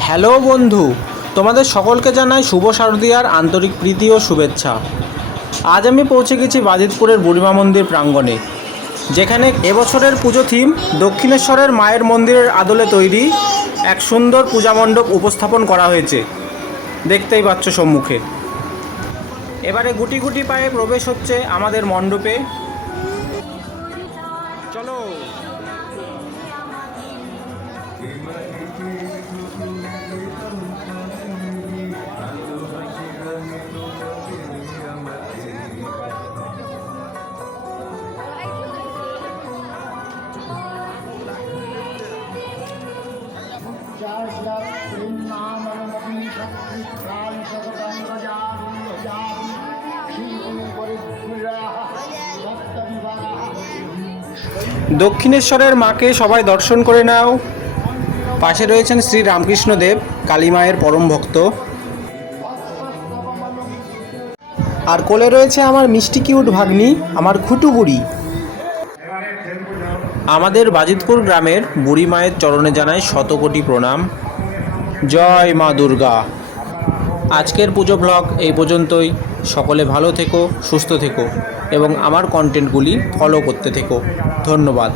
Hello বন্ধু, তোমাদের সকলকে জানাই শুভ শারদীয়ার আন্তরিক প্রীতি ও শুভেচ্ছা। আজ আমি পৌঁছে গেছি বাজিতপুরের বুড়িমা মন্দির প্রাঙ্গণে, যেখানে এবছরের পুজো থিম দক্ষিণেশ্বরের মায়ের মন্দিরের আদলে তৈরি এক সুন্দর পূজা মণ্ডপ উপস্থাপন করা হয়েছে। দেখতেই পাচ্ছ সম্মুখে। এবারে গুটি গুটি পায়ে প্রবেশ হচ্ছে আমাদের মণ্ডপে। চলো। দক্ষিণেশ্বরের মাকে সবাই দর্শন করে নাও। পাশে রয়েছেন শ্রী রামকৃষ্ণদেব, কালী মায়ের পরম ভক্ত। আর কোলে রয়েছে আমার মিষ্টি কিউট ভাগ্নি, আমার খুটু বুড়ি। আমাদের বাজিতপুর গ্রামের বুড়ি মায়ের চরণে জানাই শতকোটি প্রণাম। জয় মা দুর্গা। আজকের পুজো ব্লগ এই পর্যন্তই। সকলে ভালো থেকো, সুস্থ থেকো এবং আমার কন্টেন্টগুলি ফলো করতে থেকো। ধন্যবাদ।